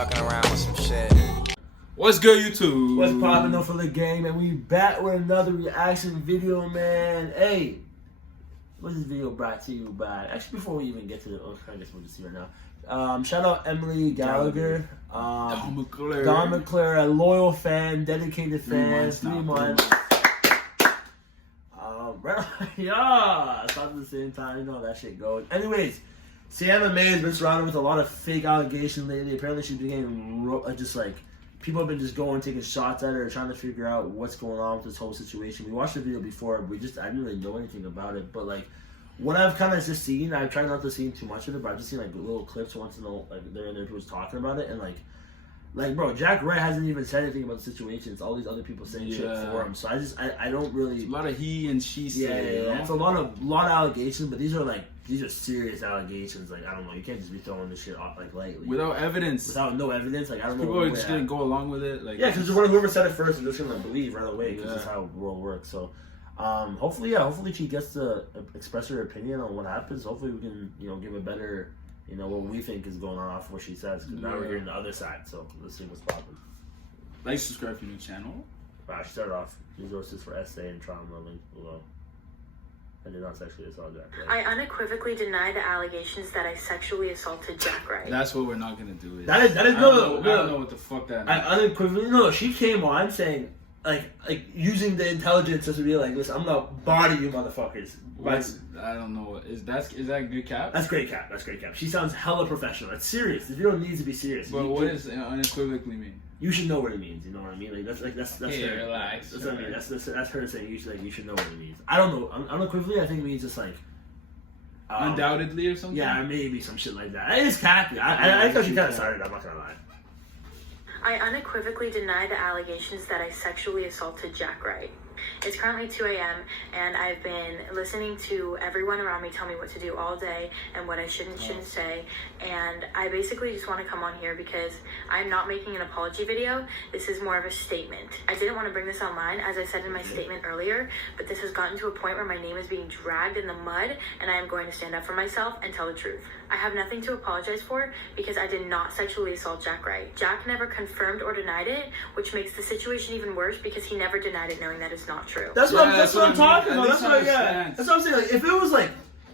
fucking around with some shit. What's good, YouTube? What's poppin' up for the game? And we back with another reaction video, man. Hey, what's this video brought to you by? Actually, before we even get to the, I guess we'll just see right now. Shout out Emily Gallagher, Don McClure, a loyal fan, dedicated fan, 3 months. Yeah, it's not at the same time. You know how that shit goes. Anyways, Sienna May has been surrounded with a lot of fake allegations lately. Apparently, she's been getting just like people have been just going taking shots at her, trying to figure out what's going on with this whole situation. We watched the video before, but I didn't really know anything about it. But like, what I've kind of just seen, I've tried not to see too much of it, but I've just seen like little clips once in a like there and there was talking about it, and like bro, Jack Wright hasn't even said anything about the situation. It's all these other people saying shit for him. So I don't really. It's a lot of he and she say. Yeah. It's a lot of allegations, but these are serious allegations. Like I don't know, you can't just be throwing this shit off like lightly without evidence. Without no evidence, like I don't know. People are just gonna go along with it. Like because whoever said it first is just gonna believe right away because that's how the world works. So. Hopefully she gets to express her opinion on what happens. Hopefully we can, give a better, what we think is going on off what she says. Because now we're hearing the other side. So let's see what's popping. Like, subscribe to the channel. Wow, she started off resources for SA and trauma link below. I did not sexually assault Jack Wright. I unequivocally deny the allegations that I sexually assaulted Jack Wright. That's what we're not gonna do. That is I don't know what the fuck that means. I unequivocally she came on saying. Like using the intelligence to be like, listen, I'm gonna body you motherfuckers. I don't know. Is that good cap? That's great cap. That's great cap. She sounds hella professional. It's serious. The video needs to be serious. But what does unequivocally mean? You should know what it means. You know what I mean? That's okay, her. Relax. That's what I mean. That's her saying you should know what it means. I don't know. Unequivocally, I think it means just like undoubtedly or something. Yeah, maybe some shit like that. It's cappy. I thought she kind of started. I'm not gonna lie. I unequivocally deny the allegations that I sexually assaulted Jack Wright. It's currently 2 a.m. and I've been listening to everyone around me tell me what to do all day and what I shouldn't say, and I basically just want to come on here because I'm not making an apology video. This is more of a statement. I didn't want to bring this online, as I said in my statement earlier, but this has gotten to a point where my name is being dragged in the mud, and I am going to stand up for myself and tell the truth. I have nothing to apologize for because I did not sexually assault Jack Wright. Jack never confirmed or denied it, which makes the situation even worse because he never denied it, knowing that it's not true. That's what I'm talking about. That's what I'm saying. Like, if it was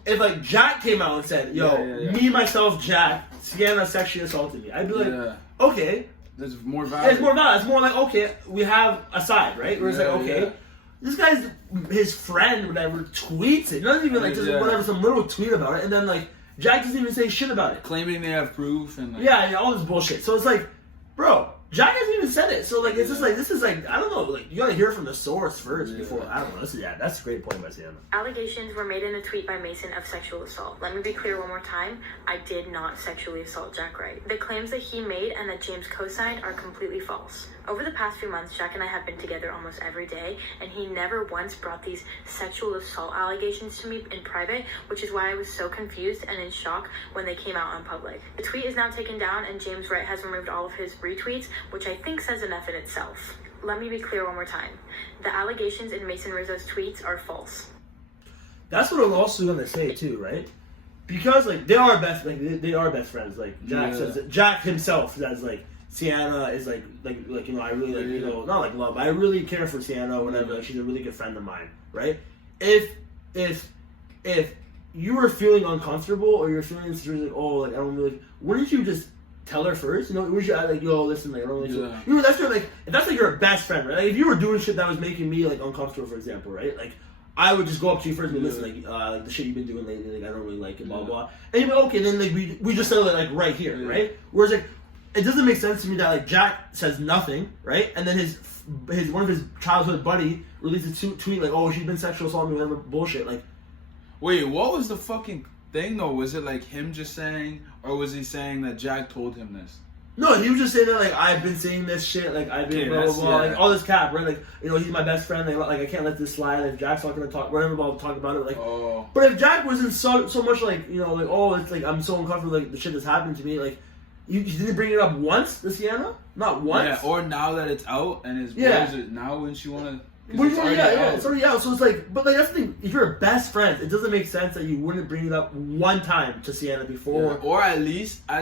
if Jack came out and said, "Yo, me myself, Jack, Sienna sexually assaulted me," I'd be like, "Okay, that's more valid." Yeah, it's more valid. It's more like, okay, we have a side, right? Where it's like, okay, this guy's his friend, whatever, tweets it. Not even just whatever, some little tweet about it, and then Jack doesn't even say shit about it, claiming they have proof and all this bullshit. So it's like, bro. Jack hasn't even said it, so it's just this is I don't know, you gotta hear from the source first before I don't know. That's a great point by Sienna. Allegations were made in a tweet by Mason of sexual assault. Let me be clear one more time. I did not sexually assault Jack Wright. The claims that he made and that James co-signed are completely false. Over the past few months, Jack and I have been together almost every day, and he never once brought these sexual assault allegations to me in private, which is why I was so confused and in shock when they came out on public. The tweet is now taken down, and James Wright has removed all of his retweets, which I think says enough in itself. Let me be clear one more time. The allegations in Mason Rizzo's tweets are false. That's what a lawsuit's gonna say too, right? Because they are best friends. Jack says Jack himself says Sienna is I really not love, but I really care for Sienna or whatever. She's a really good friend of mine, right? If you were feeling uncomfortable or you're feeling insecure, I don't really, wouldn't you just tell her first? Would you listen, I don't really that's if that's your best friend, right? If you were doing shit that was making me uncomfortable, for example, right? I would just go up to you first and listen, the shit you've been doing lately, I don't really like it, blah blah. And you'd be okay, then we just settle it right here, right? Whereas it doesn't make sense to me that Jack says nothing, right? And then his one of his childhood buddy releases a tweet she's been sexual assaulting me, whatever bullshit. Wait, what was the fucking thing though? Was it him just saying, or was he saying that Jack told him this? No, he was just saying that I've been saying this shit, I've been blah blah blah, all this cap, right? He's my best friend, I can't let this slide. If Jack's not gonna talk about it, But if Jack wasn't so much it's I'm so uncomfortable, the shit that's happened to me, you didn't bring it up once, the Sienna? Not once. Yeah, or now that it's out and his boys now wouldn't you wanna 'Cause It's already out. So it's like, but like that's the thing. If you're best friends, it doesn't make sense that you wouldn't bring it up one time to Sienna before. Yeah, or at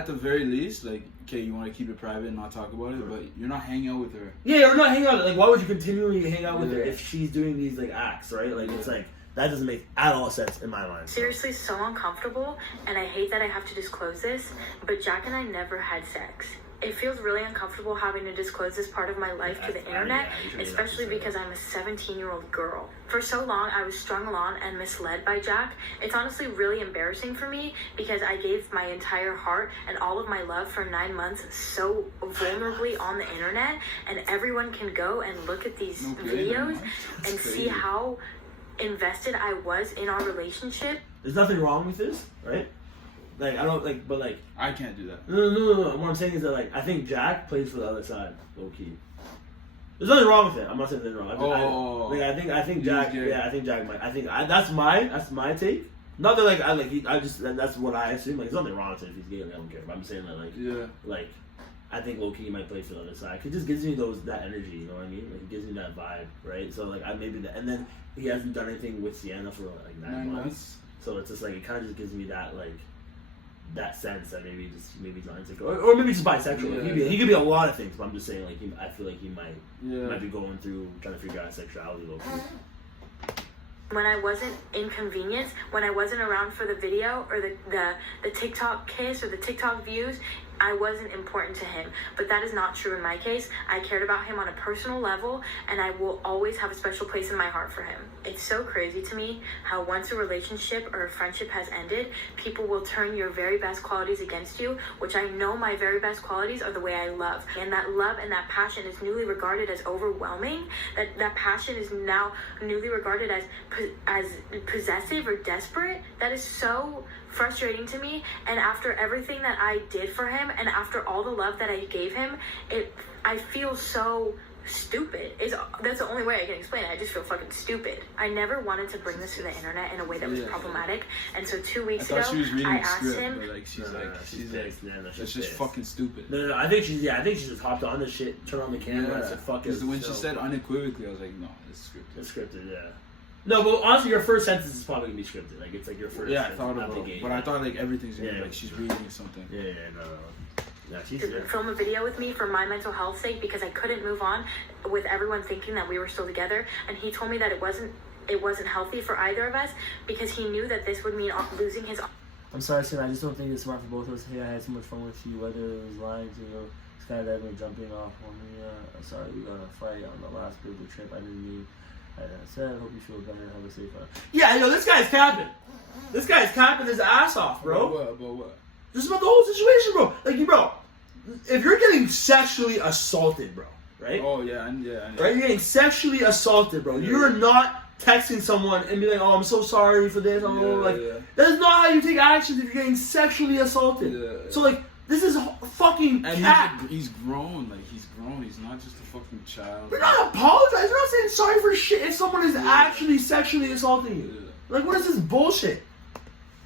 the very least, like, okay, you want to keep it private and not talk about it, but you're not hanging out with her. Yeah, you're not hanging out. Like, why would you continually hang out with her if she's doing these like acts, right? Like, it's like that doesn't make at all sense in my mind. Seriously, so uncomfortable, and I hate that I have to disclose this, but Jack and I never had sex. It feels really uncomfortable having to disclose this part of my life to the internet, especially because I'm a 17-year-old girl. For so long, I was strung along and misled by Jack. It's honestly really embarrassing for me because I gave my entire heart and all of my love for 9 months so vulnerably on the internet, and everyone can go and look at these videos and see how invested I was in our relationship. There's nothing wrong with this, right? Like, I don't, like, but, like... I can't do that. No. What I'm saying is that, like, I think Jack plays for the other side, low-key. There's nothing wrong with it. I'm not saying there's nothing wrong. I think Jack... Yeah, I think Jack might... That's my take. Not that, like, that's what I assume. Like, there's nothing wrong with it if he's gay. Like, I don't care. But I'm saying that, like... Yeah. Like, I think low-key might play for the other side. It just gives me that energy, you know what I mean? Like, it gives me that vibe, right? So, like, and then he hasn't done anything with Sienna for, like, 9 months. So it's just, like, it kind of just gives me that, like... that sense that maybe he's not insecure, or maybe just bisexual. Like, he could be a lot of things, but I'm just saying, like, I feel like he might be going through trying to figure out sexuality a little bit. When I wasn't inconvenienced, when I wasn't around for the video or the TikTok kiss or the TikTok views, I wasn't important to him. But that is not true in my case. I cared about him on a personal level, and I will always have a special place in my heart for him. It's so crazy to me how once a relationship or a friendship has ended, people will turn your very best qualities against you, which I know my very best qualities are the way I love. And that love and that passion is newly regarded as overwhelming. That passion is now newly regarded as possessive or desperate. That is so frustrating to me. And after everything that I did for him and after all the love that I gave him, I feel so stupid. That's the only way I can explain it. I just feel fucking stupid. I never wanted to bring this to the internet in a way that was problematic, and so 2 weeks ago I asked him. But like she's like that's just fucking stupid. No, I think she's just hopped on this shit, turned on the camera, and said fuck it. Because when she said unequivocally, I was like, no, it's scripted. It's scripted, yeah. No, but honestly, your first sentence is probably gonna be scripted. Like, it's like your first. Yeah, I thought about it, but I thought like everything's gonna be like she's reading something. Yeah, no. Yeah, to film a video with me for my mental health sake because I couldn't move on with everyone thinking that we were still together, and he told me that it wasn't healthy for either of us because he knew that this would mean losing his. I'm sorry, Sienna, I just don't think it's smart for both of us. Hey, I had so much fun with you, whether it was lines, skydiving or jumping off on me. Sorry, we got a fight on the last bit of the trip. I didn't mean. I said, I hope you feel better. Have a safe one. Yeah, this guy's capping. This guy's capping his ass off, bro. About what? This is about the whole situation, bro. Like, bro, if you're getting sexually assaulted, bro, right? Oh, yeah. Right? You're getting sexually assaulted, bro. Yeah. You're not texting someone and be like, oh, I'm so sorry for this. That is not how you take action if you're getting sexually assaulted. Yeah. So, like, this is fucking cap. He's grown. Like, he's grown. He's not just a fucking child. You're not apologizing. You're not saying sorry for shit if someone is actually sexually assaulting you. Yeah. Like, what is this bullshit?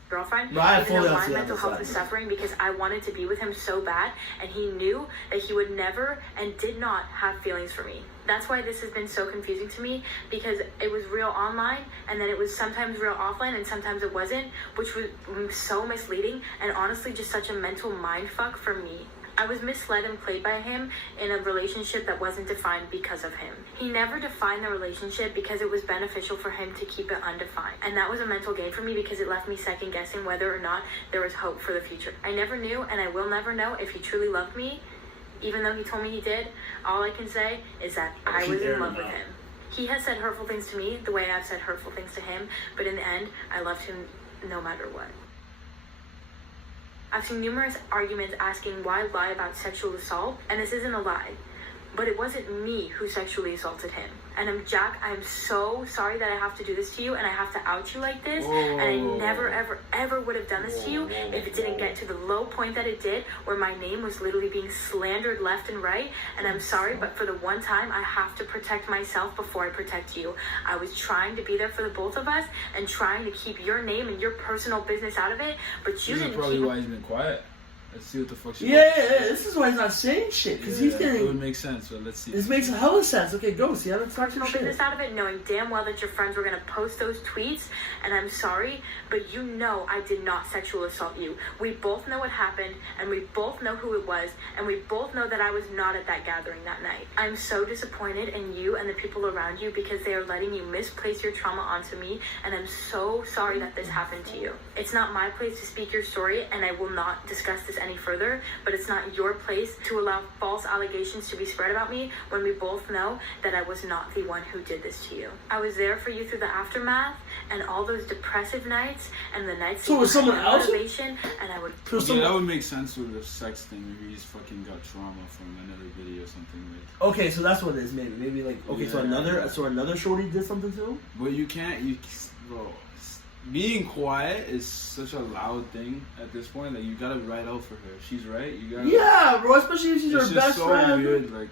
Girlfriend, even though my mental health is suffering because I wanted to be with him so bad, and he knew that he would never and did not have feelings for me. That's why this has been so confusing to me, because it was real online, and then it was sometimes real offline, and sometimes it wasn't, which was so misleading, and honestly just such a mental mindfuck for me. I was misled and played by him in a relationship that wasn't defined because of him. He never defined the relationship because it was beneficial for him to keep it undefined. And that was a mental game for me because it left me second guessing whether or not there was hope for the future. I never knew, and I will never know if he truly loved me, even though he told me he did. All I can say is that I was in love with him. He has said hurtful things to me the way I've said hurtful things to him, but in the end, I loved him no matter what. I've seen numerous arguments asking why lie about sexual assault, and this isn't a lie. But it wasn't me who sexually assaulted him. And Jack, I'm so sorry that I have to do this to you, and I have to out you like this. And I never, ever, ever would have done this to you if it didn't get to the low point that it did, where my name was literally being slandered left and right. And I'm sorry, but for the one time, I have to protect myself before I protect you. I was trying to be there for the both of us and trying to keep your name and your personal business out of it, but you didn't. That's probably why he's been quiet. Let's see what the fuck she Yeah, this is why he's not saying shit, because he's It getting... would make sense, but let's see. This makes a hella sense. Okay, go, Sienna, let's talk some Hoping shit. this out of it, knowing damn well that your friends were gonna post those tweets, and I'm sorry, but you know I did not sexual assault you. We both know what happened, and we both know who it was, and we both know that I was not at that gathering that night. I'm so disappointed in you and the people around you because they are letting you misplace your trauma onto me, and I'm so sorry that this happened to you. It's not my place to speak your story, and I will not discuss this any further, but it's not your place to allow false allegations to be spread about me when we both know that I was not the one who did this to you. I was there for you through the aftermath and all those depressive nights and the nights So was someone else? motivation, and I would That would make sense with the sex thing. Maybe he's fucking got trauma from another video or something like. Okay, so that's what it is, maybe like, okay, so another shorty did something to him? But you can't, bro. Being quiet is such a loud thing at this point. Like, you gotta write out for her. If she's right, you gotta. Yeah, bro. Especially if she's it's her just best so friend. weird. Like,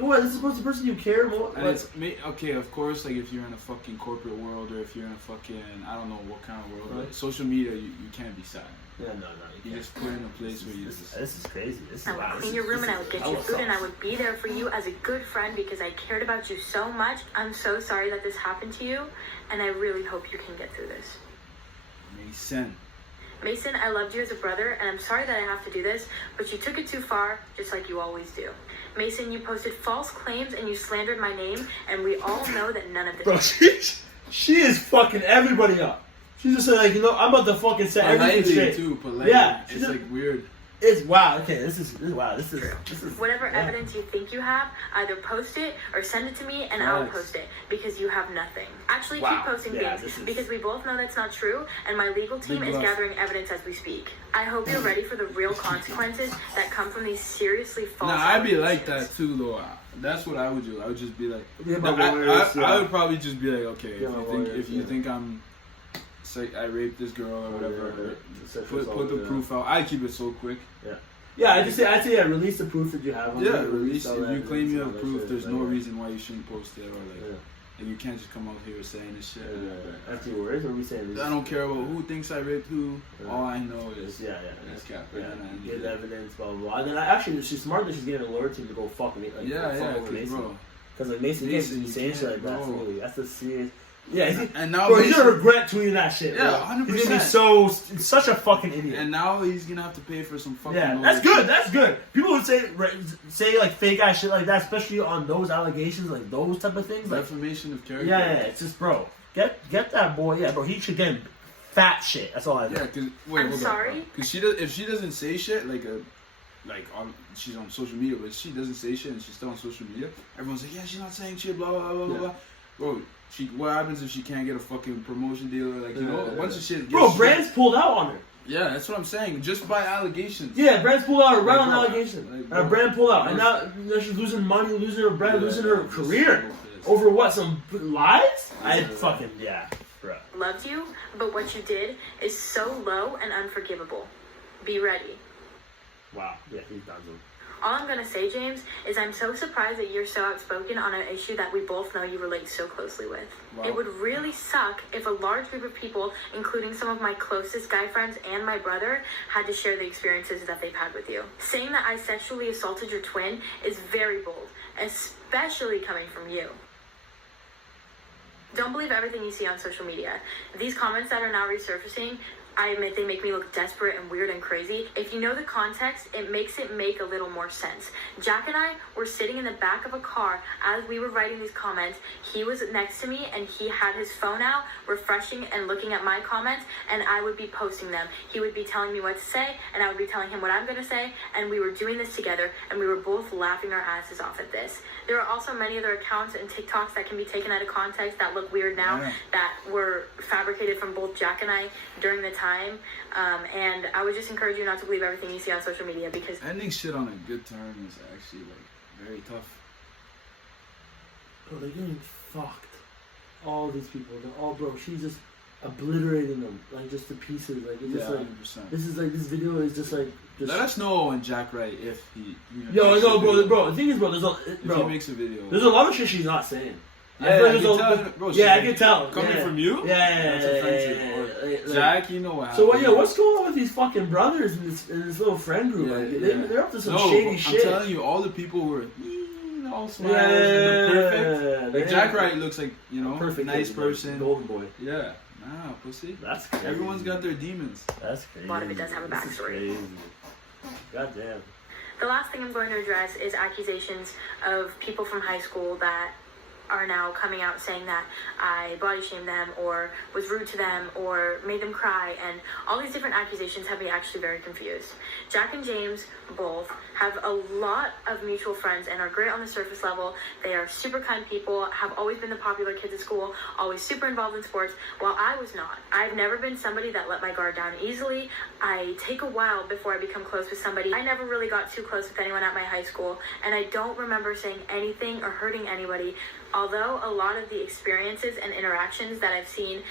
what? This is supposed to be the person you care more. And it's okay, of course. Like, if you're in a fucking corporate world, or if you're in a fucking, I don't know what kind of world. Right. But social media, you can't be silent. Yeah, no. You just put in a place where you just. This is crazy. This is I would wow. clean your room and I would get you food and I would be there for you as a good friend because I cared about you so much. I'm so sorry that this happened to you, and I really hope you can get through this. Mason, I loved you as a brother, and I'm sorry that I have to do this, but you took it too far, just like you always do. Mason, you posted false claims and you slandered my name, and we all know that none of this... Bro, she is fucking everybody up. She's just like, I'm about to fucking set everything straight. Too, but yeah, it's like weird. It's wow. Okay, this is Whatever evidence you think you have, either post it or send it to me, and I'll post it because you have nothing. Actually, keep posting things because we both know that's not true, and my legal team is gathering evidence as we speak. I hope you're ready for the real consequences that come from these seriously false. Nah, I'd be like that too, though. That's what I would do. I would just be like, I would probably just be like, okay, if you think I'm. Like I raped this girl or whatever. Put the proof out. I keep it so quick. Yeah. I'd say release the proof that you have. Release. If you claim you have proof, there's no reason why you shouldn't post it or like. And you can't just come out here saying this shit. After your words, what are we saying? I don't care about who thinks I raped who. All I know is it's cap. Get evidence, blah blah blah. And then actually, she's smart that she's getting a lawyer team to go fuck me. Like, bro. Because like Mason can't be saying shit like that. Really, that's a serious. Yeah, and now bro, he's gonna regret tweeting that shit. Bro. Yeah, 100%. He's gonna be such a fucking idiot. And now he's gonna have to pay for some fucking. Yeah, that's good. That's good. People would say like fake ass shit like that, especially on those allegations, like those type of things. Defamation of character. Yeah. It's just, bro, get that boy. Yeah, bro, he should get fat shit. That's all I know. Yeah, cause I'm sorry. Because if she doesn't say shit she's on social media, but she doesn't say shit and she's still on social media. Everyone's like, yeah, she's not saying shit, blah blah blah blah. Bro, what happens if she can't get a fucking promotion deal or a bunch of shit? Bro, brands pulled out on her. Yeah, that's what I'm saying. Just by allegations. Yeah, brands pulled out right on allegations. A brand pulled out, and now she's losing money, losing her brand, losing her career over what? Some lies? Bro. Loved you, but what you did is so low and unforgivable. Be ready. Wow. Yeah, he's done some. All I'm gonna say, James, is I'm so surprised that you're so outspoken on an issue that we both know you relate so closely with. Wow. It would really suck if a large group of people, including some of my closest guy friends and my brother, had to share the experiences that they've had with you. Saying that I sexually assaulted your twin is very bold, especially coming from you. Don't believe everything you see on social media. These comments that are now resurfacing, I admit they make me look desperate and weird and crazy. If you know the context, it makes it make a little more sense. Jack and I were sitting in the back of a car as we were writing these comments. He was next to me and he had his phone out, refreshing and looking at my comments, and I would be posting them. He would be telling me what to say, and I would be telling him what I'm going to say, and we were doing this together, and we were both laughing our asses off at this. There are also many other accounts and TikToks that can be taken out of context that look weird now, that were fabricated from both Jack and I during the time, and I would just encourage you not to believe everything you see on social media, because ending shit on a good term is actually like very tough. Bro, they're getting fucked. All these people, bro, she's just obliterating them, like just to pieces. Like it's just like 100%. This video is just like. Let us know when Jack Wright if he. Yo, I know, bro. The thing is, bro, if he makes a video, there's a lot of shit she's not saying. Yeah, I can tell. Bro, I can tell. Coming from you? Yeah, That's offensive. Jack, you know what happened. So, what's going on with these fucking brothers in this little friend group? They're up to some shady shit. I'm telling you, all the people were all smiles and perfect. Like Jack Wright looks like, perfect, nice person. Golden boy. Yeah. Nah, pussy. That's crazy. Everyone's got their demons. That's crazy. A lot of it does have a backstory. God damn. The last thing I'm going to address is accusations of people from high school that are now coming out saying that I body shamed them or was rude to them or made them cry, and all these different accusations have me actually very confused. Jack and James both have a lot of mutual friends and are great on the surface level. They are super kind people, have always been the popular kids at school, always super involved in sports, while I was not. I've never been somebody that let my guard down easily. I take a while before I become close with somebody. I never really got too close with anyone at my high school, and I don't remember saying anything or hurting anybody. Although a lot of the experiences and interactions that I've seen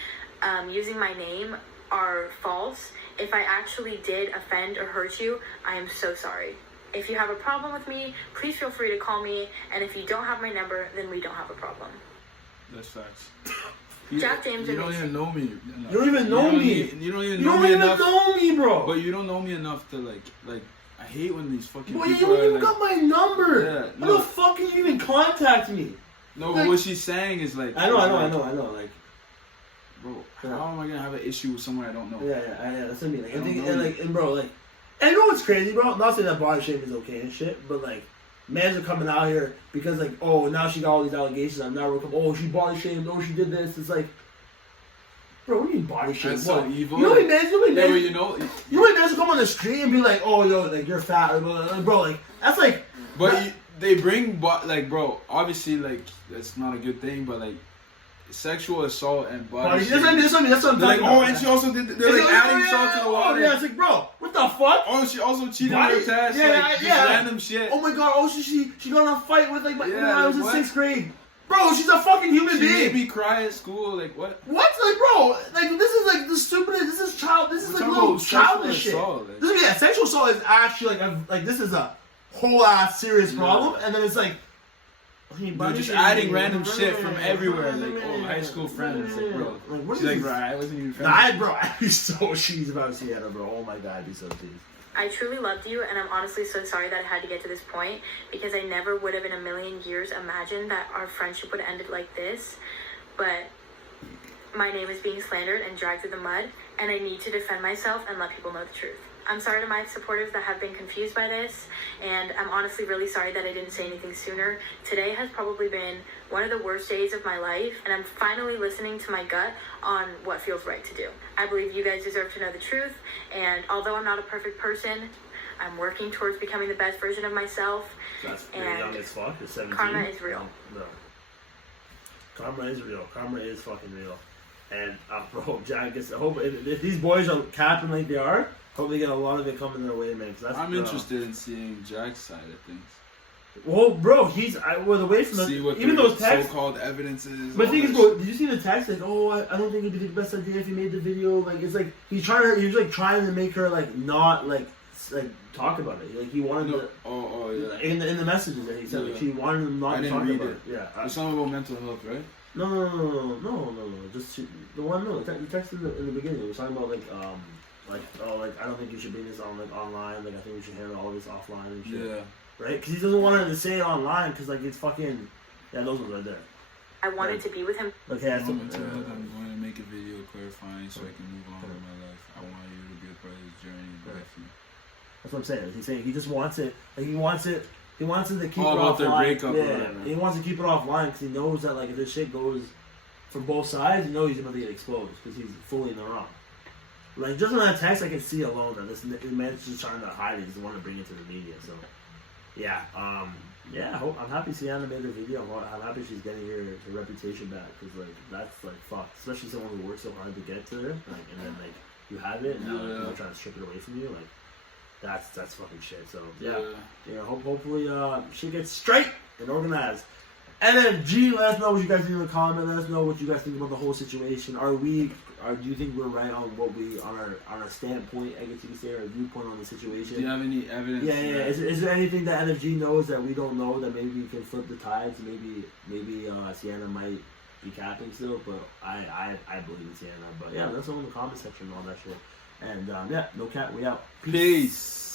using my name are false, if I actually did offend or hurt you, I am so sorry. If you have a problem with me, please feel free to call me, and if you don't have my number, then we don't have a problem. That's facts. Jack James You don't even know me. You don't even know me. You don't even know me enough. You don't even know me, bro. But you don't know me enough to like. I hate when these fucking Boy, people you don't are even got my number. Yeah, How the fuck can you even contact me? No, but what she's saying is like. I know. Like, bro, how am I gonna have an issue with someone I don't know? Yeah. That's what I mean. Like, and bro, like, and you know what's crazy, bro? I'm not saying that body shaming is okay and shit, but like, mans are coming out here because like, oh, now she got all these allegations. I'm now welcome. Oh, she body shamed. Oh, she did this. It's like, bro, what do you mean body shamed? That's so evil. You know what mans? You know what mans will come on the street and be like, oh, yo, like you're fat, bro. Like that's like, but. They bring, like, bro, obviously, like, that's not a good thing, but, like, sexual assault and body that's what I'm talking like, about. oh, and she also did, they're, like, adding salt to the water. Yeah, it's like, bro, what the fuck? Oh, she also cheated on her test, just random shit. Oh, my God, she got in a fight with, like, when I was in 6th grade. Bro, she's a fucking human being. She made me cry at school, like, what? What? Like, bro, like, this is, like, the stupidest, this is like, little childish shit. Sexual assault is actually, like, this is a whole ass serious problem, and then it's like they're just adding random shit from everywhere, like high school friends, like bro. She's like, bro, I wasn't even friends. I'd be so cheesed about Sienna, bro. Oh my god, I'd be so cheesed. I truly loved you, and I'm honestly so sorry that it had to get to this point, because I never would have in a million years imagined that our friendship would have ended like this. But my name is being slandered and dragged through the mud, and I need to defend myself and let people know the truth. I'm sorry to my supporters that have been confused by this, and I'm honestly really sorry that I didn't say anything sooner. Today has probably been one of the worst days of my life, and I'm finally listening to my gut on what feels right to do. I believe you guys deserve to know the truth, and although I'm not a perfect person, I'm working towards becoming the best version of myself. That's pretty young as fuck. You're 17. Karma is real. No. Karma is real. Karma is fucking real. And, bro, Jack, I hope if these boys are capping like they are, hope they get a lot of it coming their way, man. I'm interested in seeing Jack's side of things. Well, bro, the way from even those texts, so-called evidence is. But the thing is, bro, did you see the text? Like, oh, I don't think it'd be the best idea if you made the video. Like, it's like he's trying to make her like not like talk about it. Like he wanted to. Oh yeah. In the messages that he said, like she wanted him not to talk about it. Yeah. It's something about mental health, right? No. Just the one. No, the text in the beginning. It was talking about like I don't think you should bring this on like online. Like I think we should handle all this offline and shit. Yeah. Right? Because he doesn't want her to say it online because like it's fucking. Yeah, those ones right there. I wanted to be with him. Okay, I'm going to make a video clarifying so I can move on with my life. I want you to be a part of this journey with you. That's what I'm saying. He's saying he just wants it. Like he wants it to keep it about offline. Their breakup. Yeah, he wants to keep it offline because he knows that like if this shit goes from both sides, you know he's gonna get exposed because he's fully in the wrong. Like just on that text, I can see alone that this man's just trying to hide it. He doesn't want to bring it to the media. So, yeah, I'm happy Sienna made her video. I'm happy she's getting her reputation back because like that's like fucked. Especially someone who worked so hard to get to her, like and then like you have it and now people are trying to strip it away from you. Like that's fucking shit. So yeah. Hopefully she gets straight and organized. NFG, let us know what you guys think in the comment. Let us know what you guys think about the whole situation. Do you think we're right on what we on our standpoint? I guess you could say our viewpoint on the situation. Do you have any evidence? Yeah. Is there anything that NFG knows that we don't know that maybe we can flip the tides? Maybe Sienna might be capping still, but I believe in Sienna. But yeah, let's know in the comment section and all that shit. And yeah, no cap, we out. Peace.